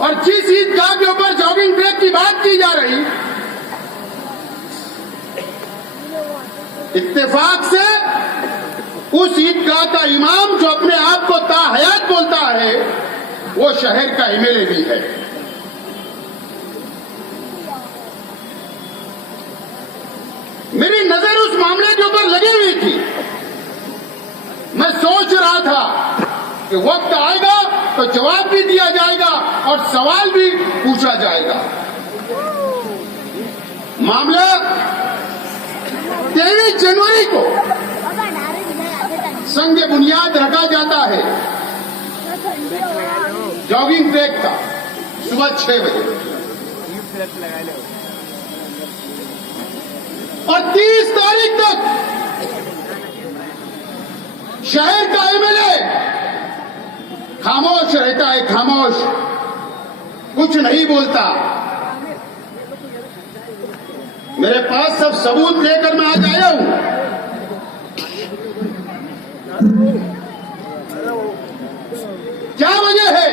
और जिस ईदगाह के ऊपर जॉगिंग ट्रैक की बात की जा रही, इत्तेफाक से उस ईदगाह का इमाम जो अपने आप को ताहयात बोलता है, वो शहर का एमएलए भी है। मेरी नजर उस मामले के ऊपर लगी हुई थी। मैं सोच रहा था कि वक्त आएगा तो जवाब भी दिया जाएगा और सवाल भी पूछा जाएगा। मामला 23 जनवरी को संग बुनियाद रखा जाता है जॉगिंग ट्रैक का, सुबह 6 बजे, और 30 तारीख तक शहर का एमएलए खामोश रहता है, खामोश, कुछ नहीं बोलता। मेरे पास सब सबूत लेकर मैं आज आया हूं। क्या वजह है?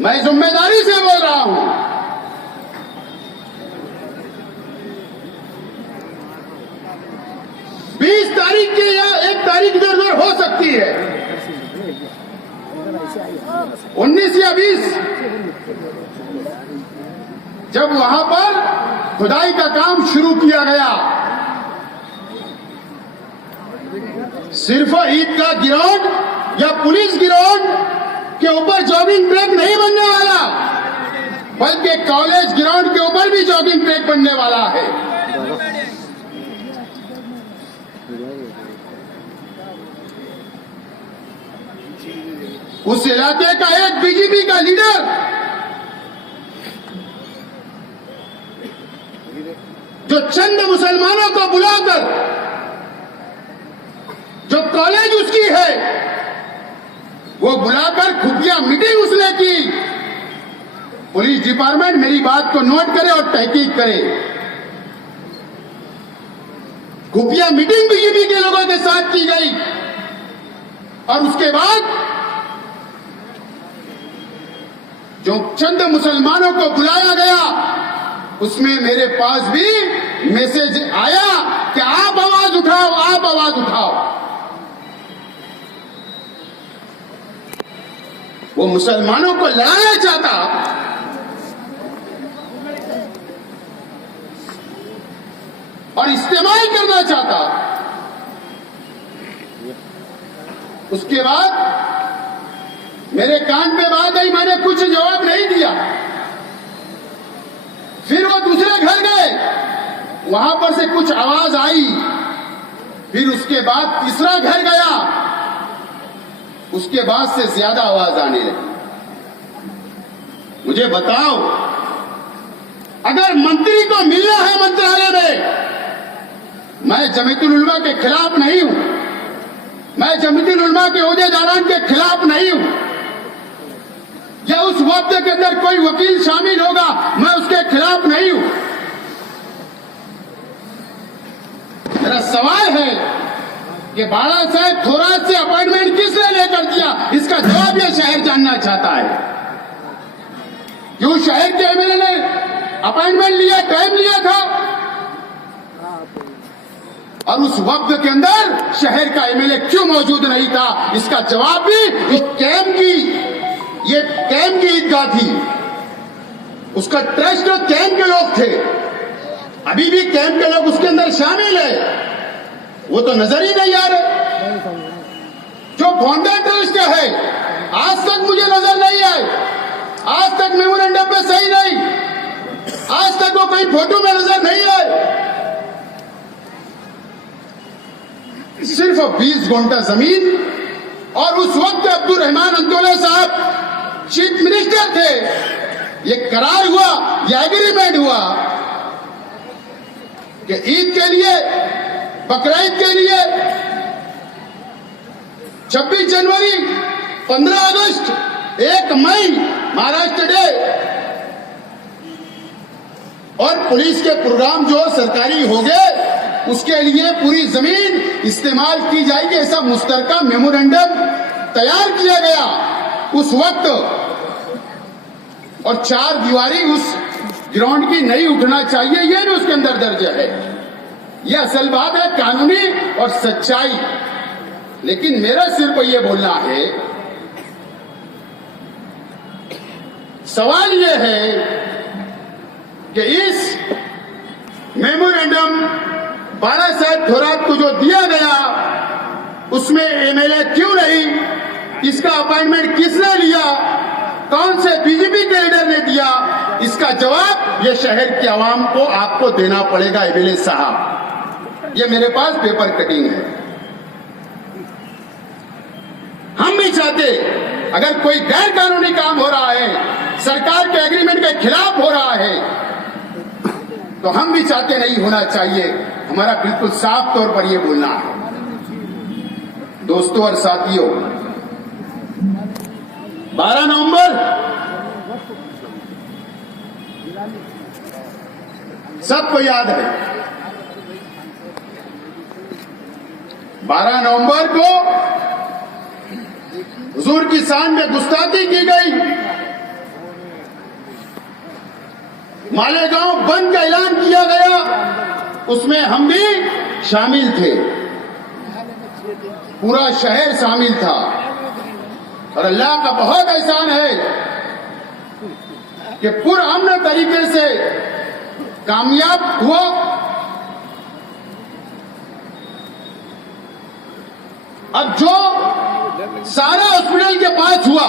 मैं जिम्मेदारी से बोल रहा हूं। तारीख की या 1 तारीख इधर उधर हो सकती है, 19 या 20, जब वहां पर खुदाई का काम शुरू किया गया। सिर्फ ईदगाह ग्राउंड या पुलिस ग्राउंड के ऊपर जॉगिंग ट्रैक नहीं बनने वाला, बल्कि कॉलेज ग्राउंड के ऊपर भी जॉगिंग ट्रैक बनने वाला है। उस इलाके का एक बीजेपी का लीडर जो चंद मुसलमानों को बुलाकर, जो कॉलेज उसकी है, वो बुलाकर खुफिया मीटिंग उसने की। पुलिस डिपार्टमेंट मेरी बात को नोट करे और तहकीक करे। खुफिया मीटिंग बीजेपी के लोगों के साथ की गई और उसके बाद जो चंद मुसलमानों को बुलाया गया, उसमें मेरे पास भी मैसेज आया कि आप आवाज उठाओ, आप आवाज उठाओ। वो मुसलमानों को लड़ाना चाहता और इस्तेमाल करना चाहता। उसके बाद मेरे कान पे बात आई, मैंने कुछ जवाब नहीं दिया। फिर वो दूसरे घर गए, वहां पर से कुछ आवाज आई। फिर उसके बाद तीसरा घर गया, उसके बाद से ज्यादा आवाज आने लगी। मुझे बताओ, अगर मंत्री को मिलना है मंत्रालय में, मैं जमीयतुल उलमा के खिलाफ नहीं हूं, मैं जमीयतुल उलमा के ओहदेदारान के खिलाफ नहीं हूं, या उस वक्त के अंदर कोई वकील शामिल होगा, मैं उसके खिलाफ नहीं हूं। मेरा सवाल है कि बाला साहब थोराट से अपॉइंटमेंट किसने लेकर दिया, इसका जवाब यह शहर जानना चाहता है। क्यों शहर के एमएलए ने अपॉइंटमेंट लिया, टाइम लिया था, और उस वक्त के अंदर शहर का एमएलए क्यों मौजूद नहीं था, इसका जवाब भी इस कैंप की, ये कैंप की ईदगाह थी, उसका ट्रस्ट और कैंप के लोग थे। अभी भी कैंप के लोग उसके अंदर शामिल है, वो तो नजर ही नहीं आ रहे। जो फाउंडर ट्रस्ट है, आज तक मुझे नजर नहीं आए, आज तक मेमोरेंडम पे सही नहीं, आज तक वो कोई फोटो में नजर नहीं आए। सिर्फ 20 गुंठा जमीन, और उस वक्त अब्दुल रहमान अंतोला साहब चीफ मिनिस्टर थे। ये करार हुआ, ये एग्रीमेंट हुआ कि ईद के लिए, बकरीद के लिए 26 जनवरी, 15 अगस्त, 1 मई महाराष्ट्र डे, और पुलिस के प्रोग्राम जो सरकारी होंगे उसके लिए पूरी जमीन इस्तेमाल की जाएगी, ऐसा मुश्तरका मेमोरेंडम तैयार किया गया उस वक्त। और 4 दीवारी उस ग्राउंड की नहीं उठना चाहिए, यह भी उसके अंदर दर्ज है। यह असल बात है, कानूनी और सच्चाई। लेकिन मेरा सिर्फ यह बोलना है, सवाल यह है कि इस मेमोरेंडम बाला साहेब थोराट को जो दिया गया उसमें एमएलए क्यों नहीं, इसका अपॉइंटमेंट किसने लिया, कौन से बीजेपी के लीडर ने दिया, इसका जवाब ये शहर की आवाम को आपको देना पड़ेगा एमएलए साहब। ये मेरे पास पेपर कटिंग है। हम भी चाहते, अगर कोई गैर कानूनी काम हो रहा है, सरकार के एग्रीमेंट के खिलाफ हो रहा है, तो हम भी चाहते नहीं होना चाहिए। हमारा बिल्कुल साफ तौर पर यह बोलना है। दोस्तों और साथियों, 12 नवंबर सबको याद है। 12 नवंबर को हुजूर की शान में गुस्ताखी की गई, मालेगांव बंद का ऐलान किया गया, उसमें हम भी शामिल थे, पूरा शहर शामिल था। और अल्लाह का बहुत एहसान है कि पुरअमन तरीके से कामयाब हुआ। अब जो सारा हॉस्पिटल के पास हुआ,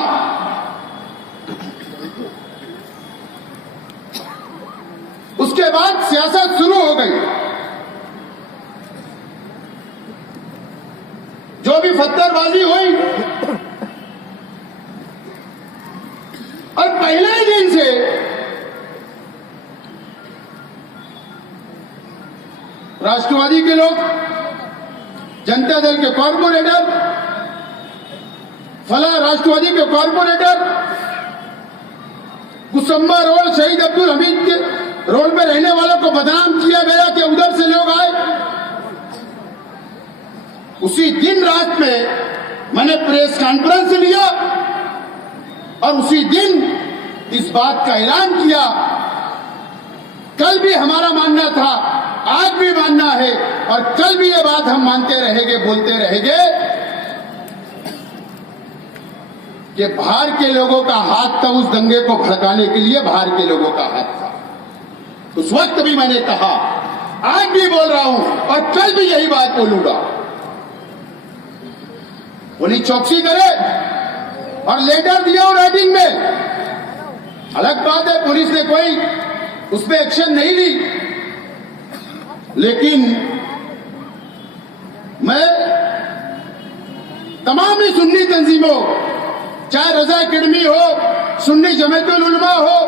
उसके बाद सियासत शुरू हो गई। जो भी पत्थरबाजी हुई, और पहले ही दिन से राष्ट्रवादी के लोग, जनता दल के कॉर्पोरेटर, फला राष्ट्रवादी के कॉर्पोरेटर, कुसुम्बा रोड शहीद अब्दुल हमीद के रोड में रहने वालों को बदनाम किया गया कि उधर से लोग आए। उसी दिन रात में मैंने प्रेस कॉन्फ्रेंस लिया और उसी दिन इस बात का ऐलान किया। कल भी हमारा मानना था, आज भी मानना है, और कल भी ये बात हम मानते रहेंगे, बोलते रहेंगे कि बाहर के लोगों का हाथ था उस दंगे को भड़काने के लिए, बाहर के लोगों का हाथ था। उस वक्त भी मैंने कहा, आज भी बोल रहा हूं और कल भी यही बात बोलूंगा। पुलिस चौकसी करे और लेटर दिया और राइटिंग में, अलग बात है पुलिस ने कोई उस पर एक्शन नहीं ली, लेकिन मैं तमाम ही सुन्नी तंजीमों, चाहे रजा अकेडमी हो, सुन्नी जमायतुल उलमा हो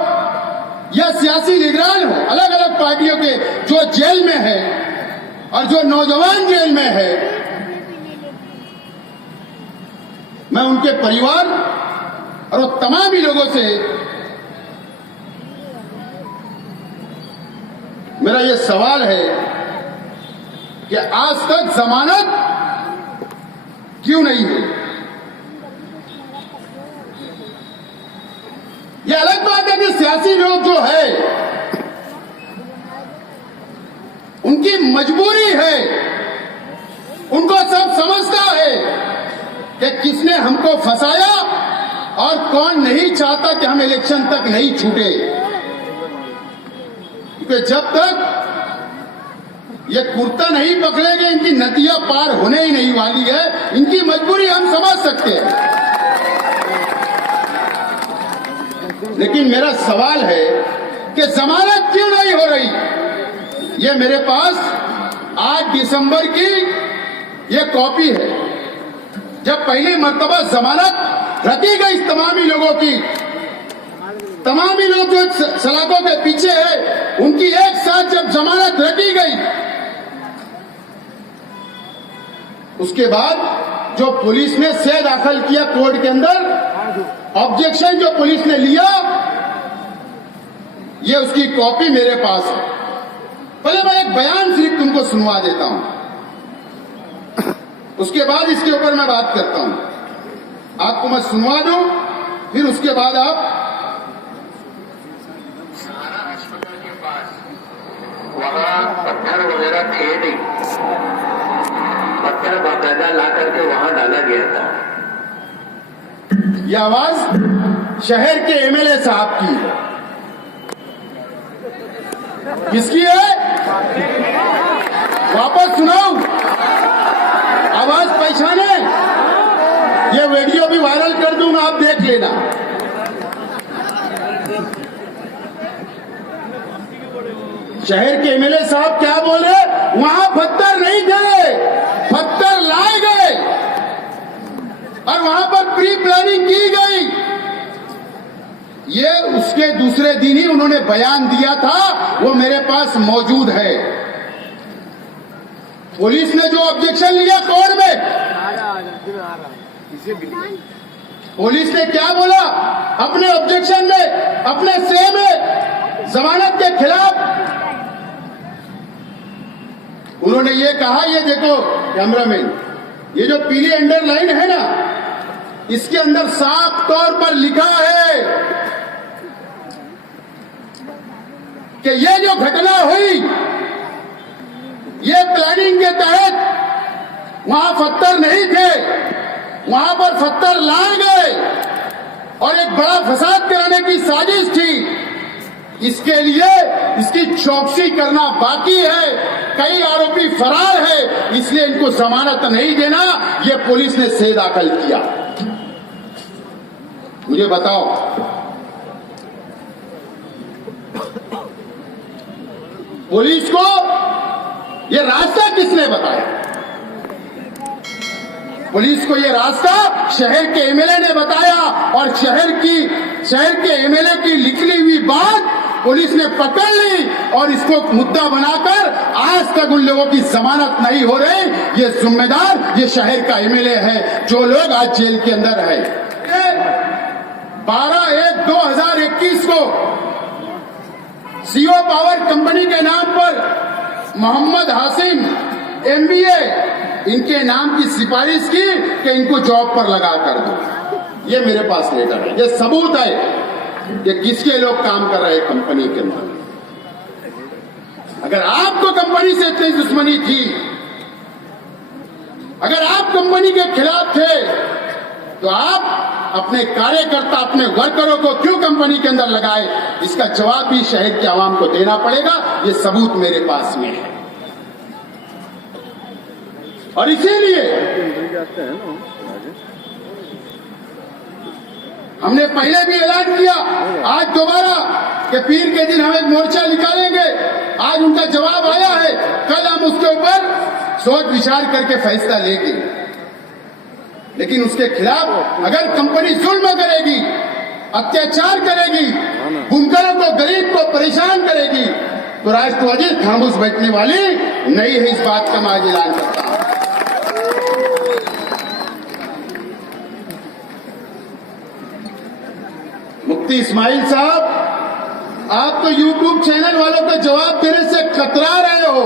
या सियासी लीडरान हो, अलग अलग पार्टियों के जो जेल में है और जो नौजवान जेल में है, मैं उनके परिवार और वो तमाम ही लोगों से मेरा ये सवाल है कि आज तक जमानत क्यों नहीं हुई। ये अलग बात है कि सियासी लोग जो है उनकी मजबूरी है, उनको सब समझता है कि किसने हमको फंसाया और कौन नहीं चाहता कि हम इलेक्शन तक नहीं छूटे। क्योंकि जब तक ये कुर्ता नहीं पकड़ेंगे, इनकी नदियां पार होने ही नहीं वाली है। इनकी मजबूरी हम समझ सकते हैं, लेकिन मेरा सवाल है कि जमानत क्यों नहीं हो रही। ये मेरे पास 8 दिसंबर की ये कॉपी है, जब पहली मर्तबा जमानत रखी गई तमामी लोगों की, तमामी लोग जो सलाखों के पीछे है उनकी एक साथ जब जमानत रखी गई, उसके बाद जो पुलिस ने से दाखिल किया कोर्ट के अंदर, ऑब्जेक्शन जो पुलिस ने लिया, ये उसकी कॉपी मेरे पास है। पहले मैं एक बयान सिर्फ तुमको सुनवा देता हूं, उसके बाद इसके ऊपर मैं बात करता हूं। आपको मैं सुनवा दूं, फिर उसके बाद आप। अस्पताल के पास वहाँ पत्थर वगैरह थे नहीं, पत्थर बाकायदा ला करके वहाँ डाला गया था। यह आवाज शहर के एमएलए साहब की है। किसकी है? वापस सुनाओ, आवाज पहचाने। ये वीडियो भी वायरल कर दूंगा, आप देख लेना। शहर के एमएलए साहब क्या बोल रहे? वहां पत्थर नहीं थे, पत्थर लाए गए और वहां पर प्री प्लानिंग की गई। ये उसके दूसरे दिन ही उन्होंने बयान दिया था, वो मेरे पास मौजूद है। पुलिस ने जो ऑब्जेक्शन लिया कोर्ट में, पुलिस ने क्या बोला अपने ऑब्जेक्शन में, अपने से में जमानत के खिलाफ? उन्होंने ये कहा, ये देखो कैमरामैन, ये जो पीली अंडरलाइन है ना, इसके अंदर साफ तौर पर लिखा है कि ये जो घटना हुई, ये प्लानिंग के तहत वहां पत्थर नहीं थे, वहां पर पत्थर लाए गए और एक बड़ा फसाद कराने की साजिश थी। इसके लिए इसकी चौकसी करना बाकी है, कई आरोपी फरार है, इसलिए इनको जमानत नहीं देना, ये पुलिस ने से दाखिल किया। मुझे बताओ, पुलिस को ये रास्ता किसने बताया? पुलिस को ये रास्ता शहर के एमएलए ने बताया और शहर के एमएलए की लिखी हुई बात पुलिस ने पकड़ ली और इसको मुद्दा बनाकर आज तक उन लोगों की जमानत नहीं हो रही। ये जिम्मेदार ये शहर का एमएलए है, जो लोग आज जेल के अंदर है। 12/1/2021 को सीओ पावर कंपनी के नाम पर मोहम्मद हासिम एमबीए इनके नाम की सिफारिश की कि इनको जॉब पर लगा कर दो। ये मेरे पास लेटर है, ये सबूत है कि किसके लोग काम कर रहे हैं कंपनी के अंदर। अगर आपको कंपनी से इतनी दुश्मनी थी, अगर आप कंपनी के खिलाफ थे, तो आप अपने कार्यकर्ता, अपने वर्करों को क्यों कंपनी के अंदर लगाए? इसका जवाब भी शहर के आवाम को देना पड़ेगा। ये सबूत मेरे पास में है और इसीलिए हमने पहले भी ऐलान किया, आज दोबारा कि पीर के दिन हम एक मोर्चा निकालेंगे। आज उनका जवाब आया है, कल हम उसके ऊपर सोच विचार करके फैसला लेंगे। लेकिन उसके खिलाफ अगर कंपनी जुल्म करेगी, अत्याचार करेगी, बुनकरों को, गरीब को परेशान करेगी, तो राष्ट्रवादी खामोश बैठने वाली नहीं है। इस बात का मैं ऐलान करता हूं। मुफ्ती इस्माइल साहब, आप तो यूट्यूब चैनल वालों को जवाब देने से कतरा रहे हो।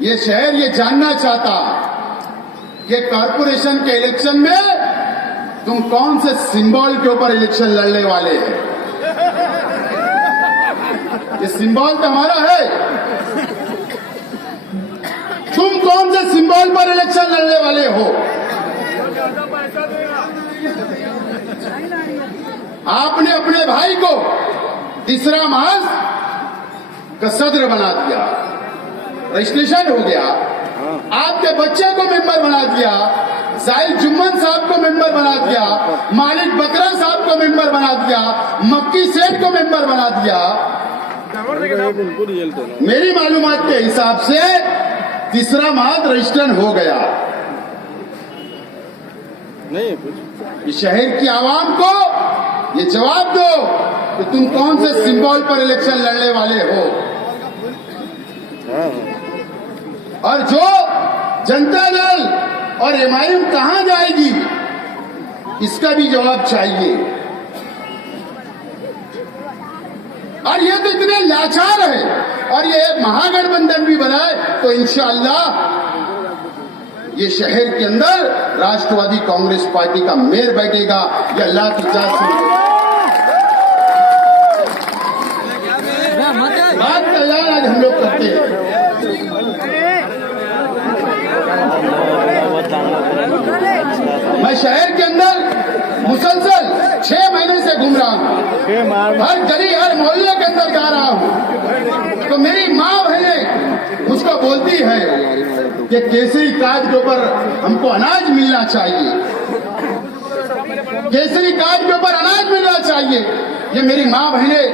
ये शहर ये जानना चाहता कि कॉरपोरेशन के इलेक्शन में तुम कौन से सिंबल के ऊपर इलेक्शन लड़ने वाले हैं। ये सिंबल तो हमारा है, तुम कौन से सिंबल पर इलेक्शन लड़ने वाले हो? आपने अपने भाई को तीसरा महाज का सदर बना दिया, रजिस्ट्रेशन हो गया। आपके बच्चे को मेंबर बना दिया, जाहिल जुम्मन साहब को मेंबर बना दिया, मालिक बकरा साहब को मेंबर बना दिया, मक्की सेठ को मेंबर बना दिया। मेरी मालूमात के हिसाब से तीसरा महाज रजिस्टर हो गया। नहीं, शहर की आवाम को ये जवाब दो कि तुम कौन से सिंबल पर इलेक्शन लड़ने वाले हो। और जो जनता दल और एमआईएम कहां जाएगी, इसका भी जवाब चाहिए। और ये तो इतने लाचार है, और ये महागठबंधन भी बनाए तो इंशाअल्लाह ये शहर के अंदर राष्ट्रवादी कांग्रेस पार्टी का मेयर बैठेगा। ये अल्लाह की इजाजत से बात का ऐलान आज हम लोग करते हैं। मैं शहर के अंदर मुसलसल 6 महीने से घूम रहा हूँ, हर गली हर मोहल्ले के अंदर जा रहा हूँ, तो मेरी माँ बहनें मुझको बोलती है कि केसरी कार्ड के ऊपर हमको अनाज मिलना चाहिए, केसरी कार्ड के ऊपर अनाज मिलना चाहिए। ये मेरी माँ बहनें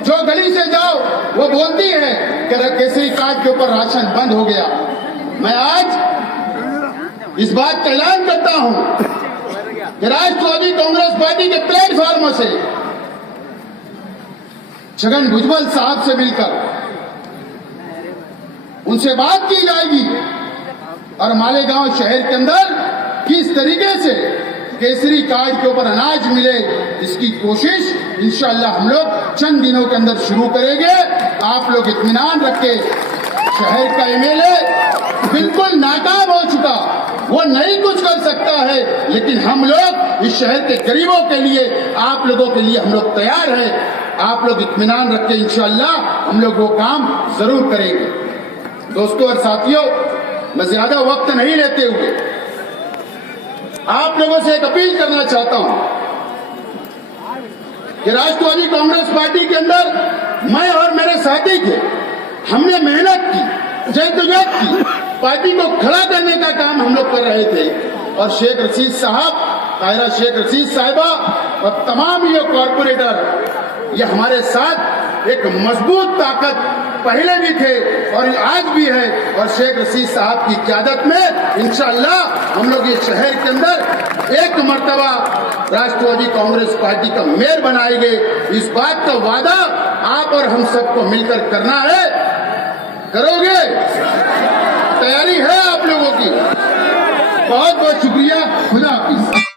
जो गली से जाओ वो बोलती है कि केसरी कार्ड के ऊपर राशन बंद हो गया। मैं आज इस बात का ऐलान करता हूं कि राष्ट्रवादी कांग्रेस पार्टी के प्लेटफॉर्म से छगन भुजबल साहब से मिलकर उनसे बात की जाएगी और मालेगांव शहर के अंदर किस तरीके से केसरी कार्ड के ऊपर अनाज मिले इसकी कोशिश इंशाअल्लाह हम लोग चंद दिनों के अंदर शुरू करेंगे। आप लोग इत्मीनान रखें, शहर का एमएलए बिल्कुल नाकाम हो चुका, वो नहीं कुछ कर सकता है, लेकिन हम लोग इस शहर के गरीबों के लिए, आप लोगों के लिए हम लोग तैयार हैं। आप लोग इत्मीनान रखें, इंशाअल्लाह हम लोग वो काम जरूर करेंगे। दोस्तों और साथियों, मैं ज्यादा वक्त नहीं लेते हुए आप लोगों से एक अपील करना चाहता हूं कि राष्ट्रवादी कांग्रेस पार्टी के अंदर मैं और मेरे साथी थे, हमने मेहनत की, जद्दोजहद की, पार्टी को खड़ा करने का काम हम लोग कर रहे थे, और शेख रशीद साहब, ताहिरा शेख रशीद साहिबा और तमाम ये कॉर्पोरेटर ये हमारे साथ एक मजबूत ताकत पहले भी थे और आज भी है, और शेख रशीद साहब की क़यादत में इंशाअल्लाह हम लोग ये शहर के अंदर एक मर्तबा राष्ट्रवादी कांग्रेस पार्टी का मेयर बनाएंगे। इस बात का वादा आप और हम सबको मिलकर करना है। करोगे? तैयारी है आप लोगों की? बहुत बहुत शुक्रिया। खुदा हाफिज।